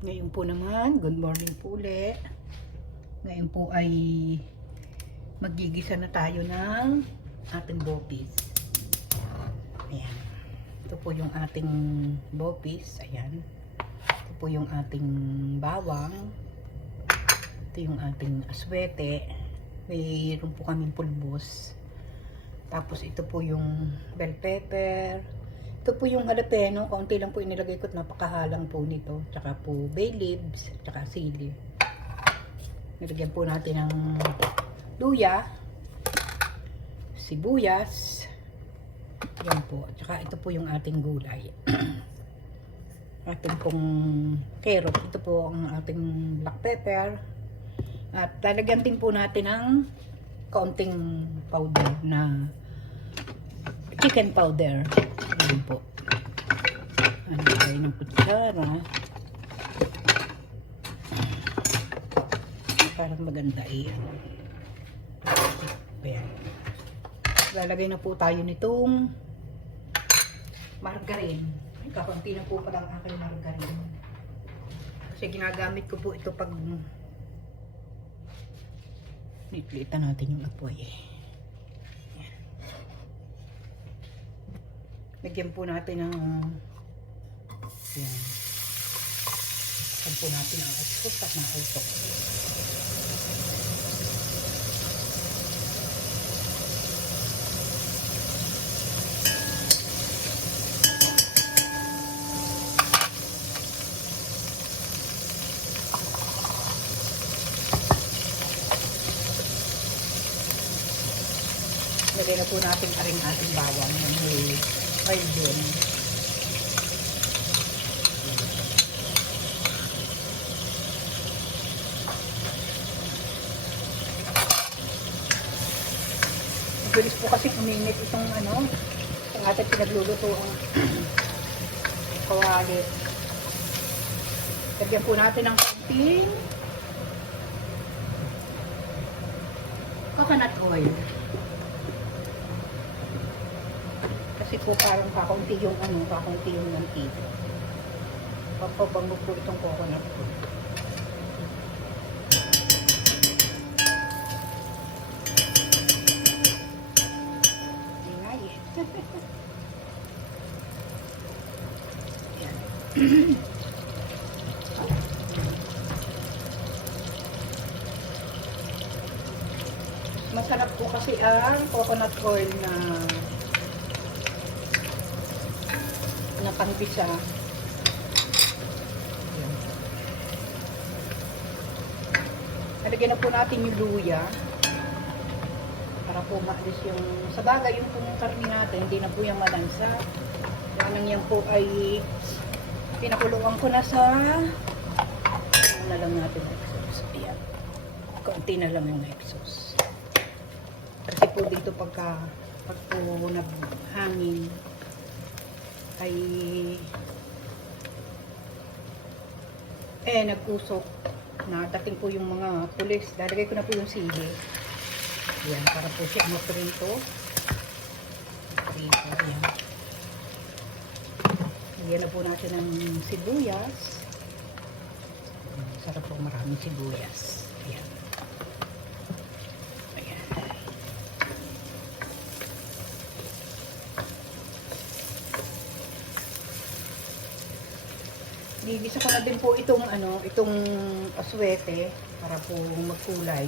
Ngayon po naman, good morning po ulit. Ngayon po ay magigisa na tayo ng ating bopis. Ayan. Ito po yung ating bopis. Ayan. Ito po yung ating bawang. Ito yung ating aswete. Mayroon po kaming pulbos. Tapos ito po yung bell pepper. Ito po yung jalapeno. Kaunti lang po inilagay ko at napakahalang po nito. Tsaka po bay leaves. Tsaka sili. Nilagyan po natin ng luya. Sibuyas. Yan po. Tsaka ito po yung ating gulay. ating pong carrot. Ito po ang ating black pepper. At lalagyan din po natin ng kaunting powder na chicken powder. Ayan po. Ano tayo ng kutsara. Parang maganda eh. Ayan. Lalagay na po tayo nitong margarine. Ay, na po pala ang aking margarine. Kasi ginagamit ko po ito pag Nitlitan natin yung apoy eh. Lagyan po natin ng yan. Lagyan po natin ang uskos at mga utok. Lagyan na po natin pa rin ating bawang. Yan. Eh. 5 din. Mabilis po kasi uminit itong ano, itong ating pinagluluto ang kawali. Lagyan po natin ng konting coconut oil. Po parang kakaunti yung ano, kakaunti yung mantika. Papabango po itong coconut ko. Ingay. Yan. Masarap po kasi ang coconut oil na na. Yan. Nalagyan na po natin yung luya. Para po maalis yung... Sa bagay, yung pong karni natin, hindi na po yung malansa. Yan yan po ay pinakuluan ko na sa... Ano na lang natin ang exhaust. Ayan. Kaunti na lang yung exhaust. Kasi po dito pagka pag po naghangin ay eh nagkusok. Na dating po yung mga pulis. Lalagay ko na po yung sili yan para po siya maprito prito yan. Lagyan na po natin ng sibuyas. Sarap po maraming sibuyas. Yan Gigisa ko na din po itong ano, itong aswete para po magkulay.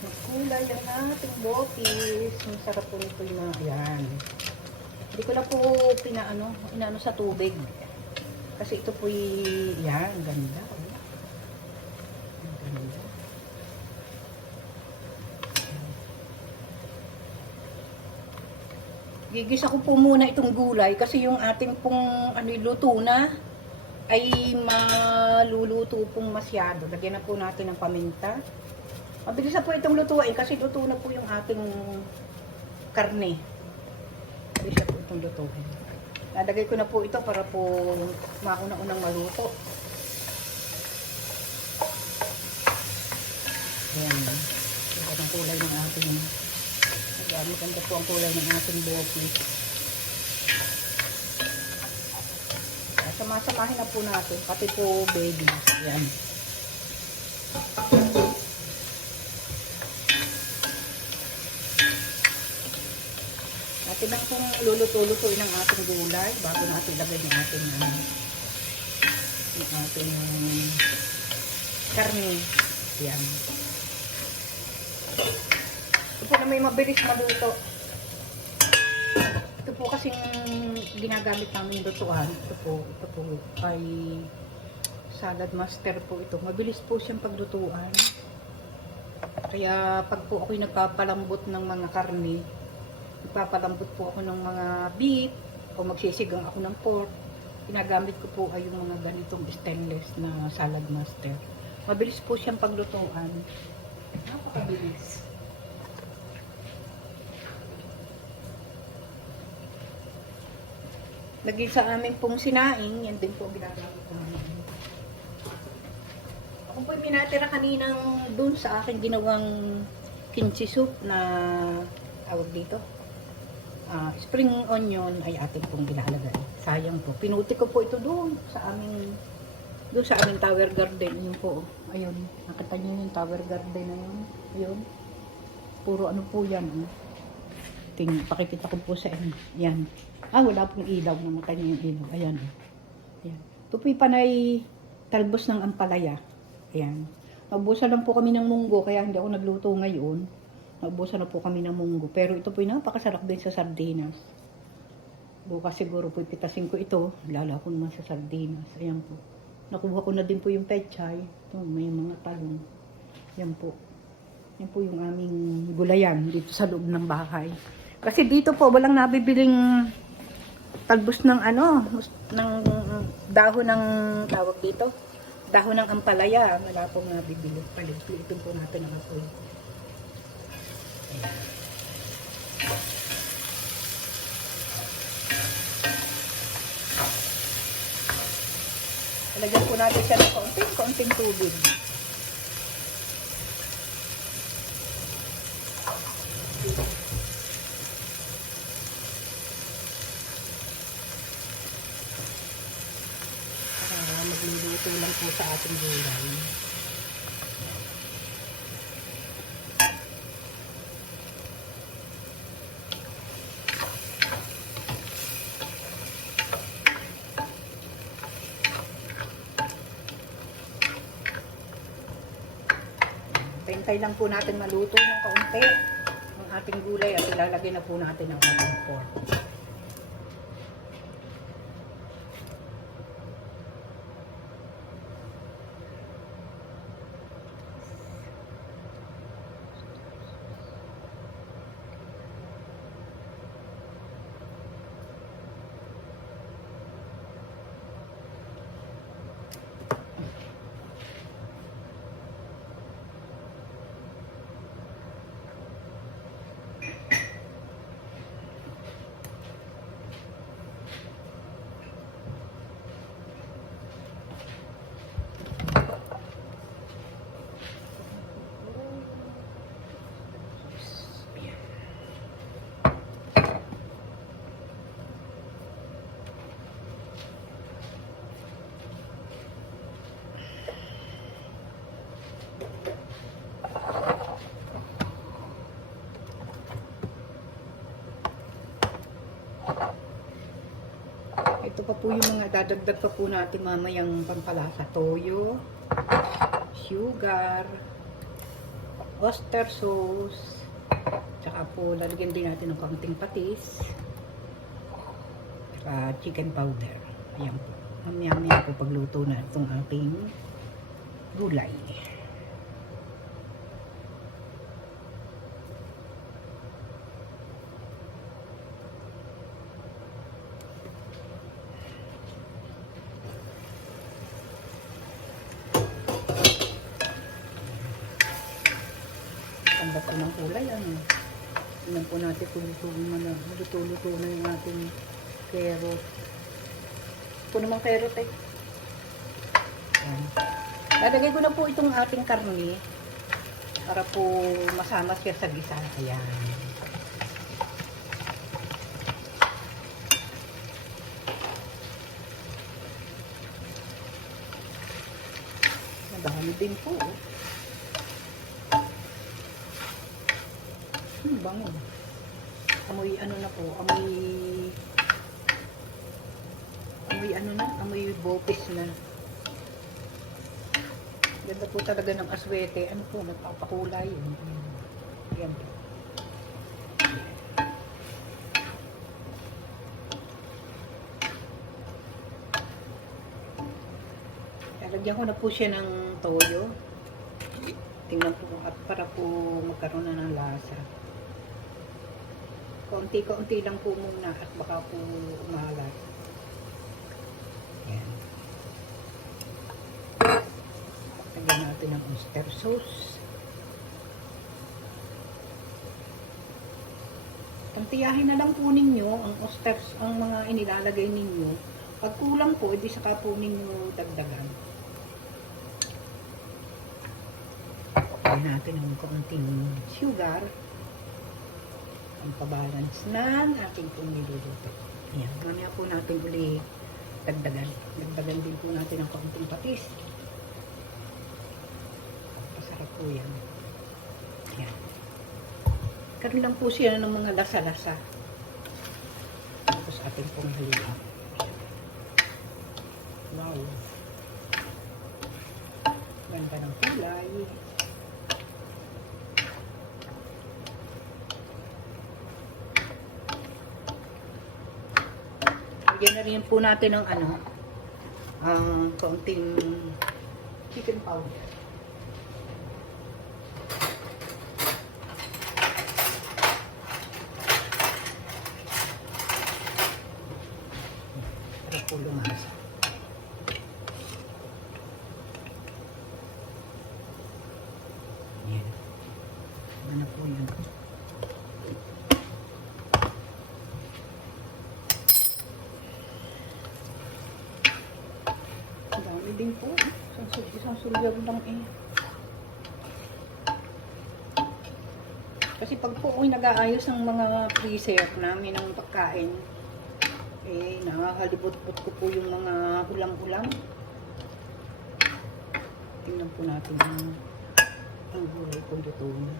Magkulay ang ating botis. Ang sarap po nito yung mga, yan. Hindi ko na po pinaano, inaano sa tubig. Kasi ito po yan, ganda. Oh. Ang ganda. Gigisa ko po muna itong gulay kasi yung ating pong ano, luto na ay maluluto pong masyado. Lagyan na po natin ng paminta. Mabilis na po itong lutuin kasi luto na po yung ating karne. Mabilis na po itong lutuin. Lalagay ko na po ito para po mauna-unang maluto. Ayan. Ito ang kulay ng ating Ang po ang kulay ng ating bote. Samasamahin na po natin. Pati po baby. Yan. Natin lang pong luluto-lutuin ang ating gulay bago natin ilagay yung ating ano, yung ating karne. Yan. Po na may mabilis maluto. Ito po kasing ginagamit namin lutuan. Ito po, ito po ay salad master po ito. Mabilis po siyang paglutuan. Kaya pag po ako'y nagpapalambot ng mga karne, nagpapalambot po ako ng mga beef o magsisigang ako ng pork, ginagamit ko po ay yung mga ganitong stainless na salad master. Mabilis po siyang paglutuan. Napakabilis. Lagi sa amin pong sinaing, yan din po ang ginagamit namin. Ako po may natira kaninang dun sa akin ginawang kimchi soup na tawag dito. Ah, spring onion ay atin pong gilalagay. Sayang po. Pinuti ko po ito doon sa aming doon sa aming tower garden. Yun po. Ayun. Nakita niyo yung tower garden na yun. Ayun. Puro ano po yan. Oh. Ting, pakikita ko po sa inyo. Yan. Ah, wala pong ilaw. Niya yung ilaw. Ayan. Ayan. Po'y panay talbos ng ampalaya. Ayan. Naubusan lang po kami ng munggo, kaya hindi ako nagluto ngayon. Naubusan na po kami ng munggo. Pero ito po'y napakasarap din sa sardinas. Bukas siguro po'y pitasin ko ito. Lala ko naman sa sardinas. Ayan po. Nakuha ko na din po yung pechay. Ito, may mga talong. Yan po. Yan po yung aming gulayan dito sa loob ng bahay. Kasi dito po, walang nabibiling talbos ng ano, ng dahon ng tawag dito. Dahon ng ampalaya. Wala pong nabibili. Palitin po natin ang apoy. Lagyan po natin siya ng konting, konting tubig. Para magluluto lang po sa ating gulay. Pintay lang po natin maluto ng kaunti ang ating gulay at ilalagay na po natin ang ating pork. Ito pa po yung mga dadagdag pa po natin mamayang pampalasa. Toyo, sugar, oyster sauce, tsaka po lalagyan din natin ng kaunting patis, tsaka chicken powder. Ayan po. Mamaya-maya po pagluto na itong ating gulay. ng kulay ano. Tingnan po natin kung lutulo na ano, na. Luto-luto na yung ating carrot. Ito naman carrot eh. Ayan. Lalagay ko na po itong ating karne para po masama siya sa gisa. Ayan. Madami din po. Oh. Hmm, bango. Amoy ano na po, amoy amoy ano na, amoy bopis na. Ganda po talaga ng aswete. Ano po, nagpapakulay. Yan po. Lalagyan ko na po siya ng toyo. Tingnan po at para po magkaroon na ng lasa. Kaunti-kaunti lang po muna at baka po umalat. Yan. Lagyan natin ng oyster sauce. Tantiyahin na lang po ninyo ang oyster, ang mga inilalagay ninyo. Pag kulang po, edi saka po ninyo dagdagan. Lagyan natin ng kaunting sugar. Ang pabalance ng ating pong niluluto. Ayan, mamaya po natin uli dagdagan. Dagdagan din po natin ang kaunting patis. Masarap po yan. Ayan. Karoon lang po siya ng mga lasa-lasa. Tapos ating pong haluan. Wow. Ganda ng kulay. Lagyan na rin po natin ng ano, ang kaunting chicken powder. Para po lumasa. Yan. Ano na po yun? Ang dami din po. Isang, isang sulyag lang eh. Kasi pag po ako'y nag-aayos ng mga freezer namin ng pagkain, eh, nakakalibot-bot ko po yung mga ulam-ulam. Tingnan po natin ang, ang gulay kung luto na.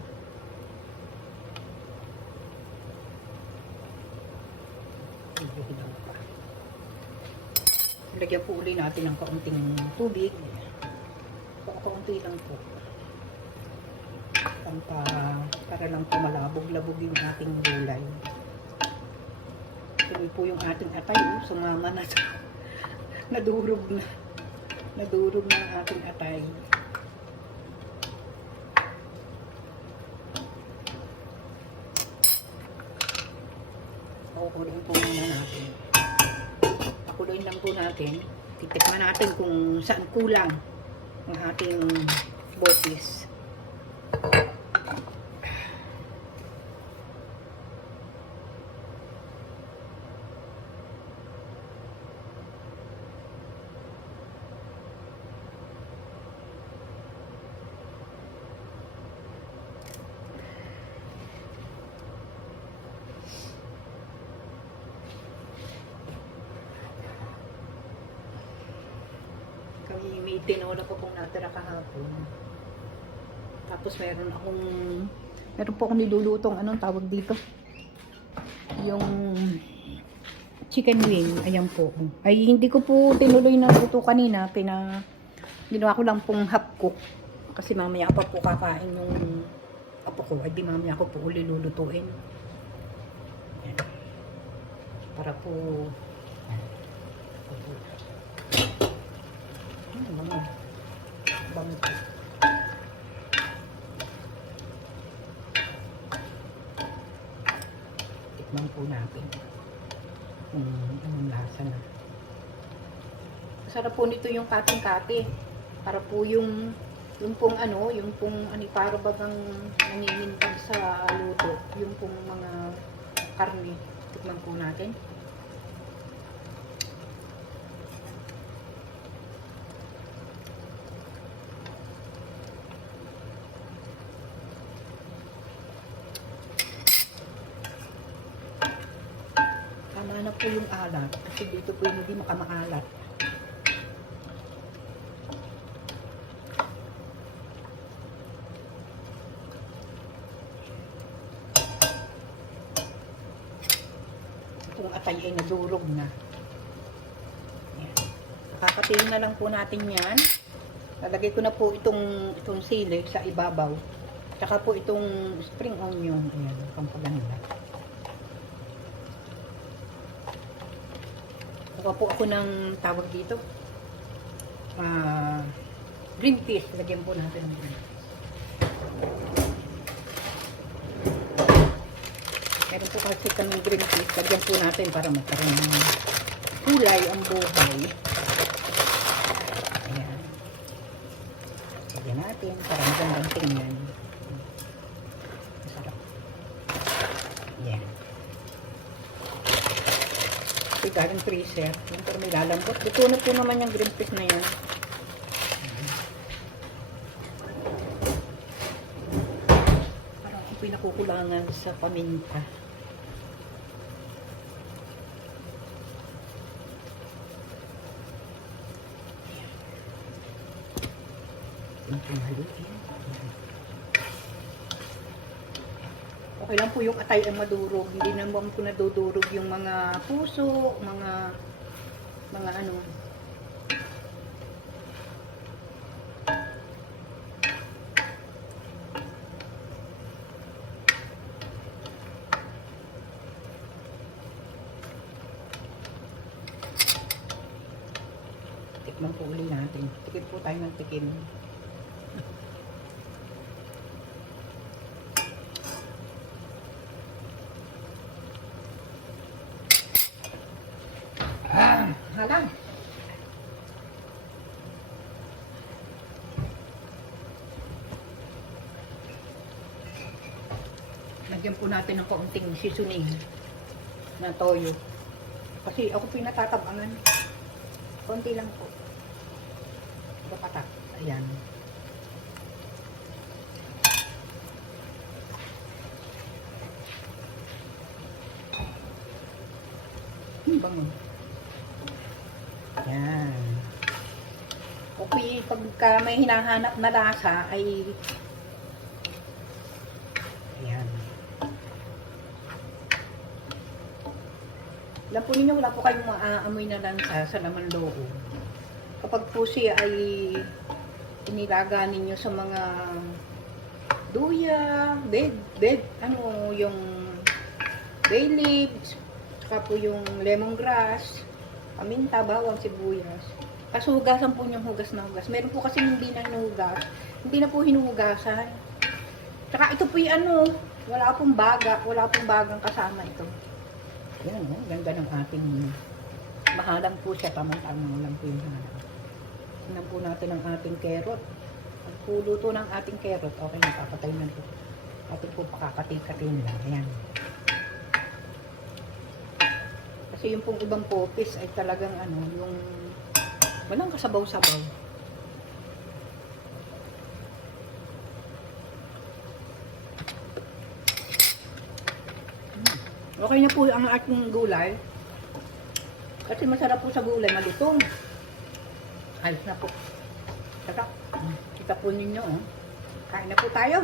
Medyo hilaw pa. Lagyan po uli natin ng kaunting tubig. Kaunti lang po. Pampa, para lang po malabog-labog yung ating gulay. Tuloy po yung ating atay. Oh, sumama na. Nadurog na. Nadurog na ang ating atay. Pakukuloyin po muna natin. Pakuloyin lang po natin. Titikman natin kung saan kulang ang ating botis. Kami may tinola ko pong natira kahapon. Tapos meron akong meron po akong nilulutong anong tawag dito? Yung chicken wing, ayan po. Ay hindi ko po tinuloy na luto kanina, pina ginawa ko lang pong half cook kasi mamaya pa po kakain yung apo ko. Ay di mamaya ko po uli lulutuin. Para po po. Tikman po natin kung anong lasa na. Masarap po nito yung kating-kati. Para po yung yung pong ano, yung pong ano, para bagang naninintag sa luto. Yung pong mga karne. Tikman po natin. po yung alat. Kasi dito po yung hindi makamaalat. Kung atay ay nadurog na. Kakatayin na lang po natin yan. Lalagay ko na po itong, itong sili sa ibabaw. Tsaka po itong spring onion. Ayan, pampaganila. Kuha po ako ng tawag dito. Ah, green peas. Lagyan po natin ng green. Meron po kasi kami green peas. Lagyan po natin para magkaroon ng kulay ang buhay. Ayan. Lagyan natin para magandang tingnan. Masarap. Ayan. Ito galing freezer. Yung pero may lalambot. Luto na po naman yung green peas na yan. Parang ang pinakukulangan sa paminta. Yung pinalitin. Okay lang po yung atay ang madurog. Hindi naman po nadudurog yung mga puso, mga mga ano. Tikman po uli natin. Tikim po tayo ng tikim. Ah, halang. Lagyan po natin ng kaunting seasoning na toyo. Kasi ako pinatatabangan. Konti lang po. Bapatak. Ayan. Hmm, bango. Yan. Okay, pagka may hinahanap na lasa ay Ayan. Alam po wala po kayong maaamoy na lansa sa laman loob. Kapag po siya ay inilaga ninyo sa mga duya, bed, bed, ano, yung bay leaves, saka po yung lemongrass, paminta, bawang, sibuyas. Kasugasan po yung hugas na hugas. Meron po kasi hindi na hinuhugas. Hindi na po hinuhugasan. Tsaka ito po yung ano, wala pong baga, wala pong bagang kasama ito. Yan, oh, ganda ng ating mahalang po siya, tamang-tamang lang po yung halang. Tingnan po natin ang ating carrot. Ang puluto ng ating carrot, okay, napapatay na po. Ating po pakakati-katin lang. Ayan. Kasi yung pong ibang popis ay talagang ano, yung walang kasabaw-sabaw. Okay na po ang ating gulay. Kasi masarap po sa gulay, malutong. Ayos na po. Mm. Kita po ninyo, oh. Kain na po tayo.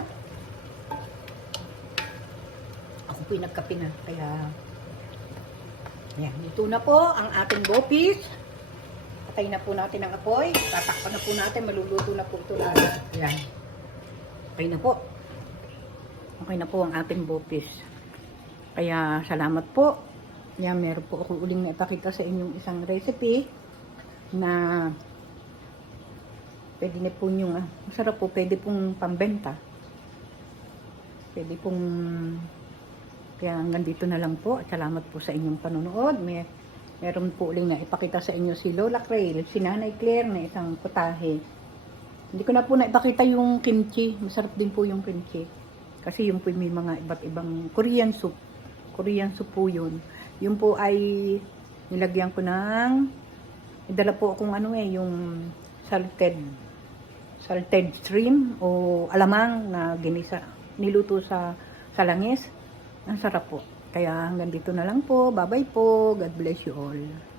Ako po yung nagkape na, kaya Ayan, dito na po ang ating bopis. Patay na po natin ang apoy. Tatakpan na po natin. Maluluto na po ito lahat. Ayan. Okay na po. Okay na po ang ating bopis. Kaya salamat po. Ayan, meron po ako uling naipakita sa inyong isang recipe na pwede na po yung, ah, masarap po, pwede pong pambenta. Pwede pong kaya hanggang dito na lang po. At salamat po sa inyong panonood. May, meron po uling na ipakita sa inyo si Lola Crail, si Nanay Claire na isang putahe. Hindi ko na po na ipakita yung kimchi. Masarap din po yung kimchi. Kasi yung po may mga iba't ibang Korean soup. Korean soup po yun. Yung po ay nilagyan ko ng idala po akong ano eh, yung salted salted shrimp o alamang na ginisa niluto sa sa langis ang sarap po. Kaya hanggang dito na lang po. Bye-bye po. God bless you all.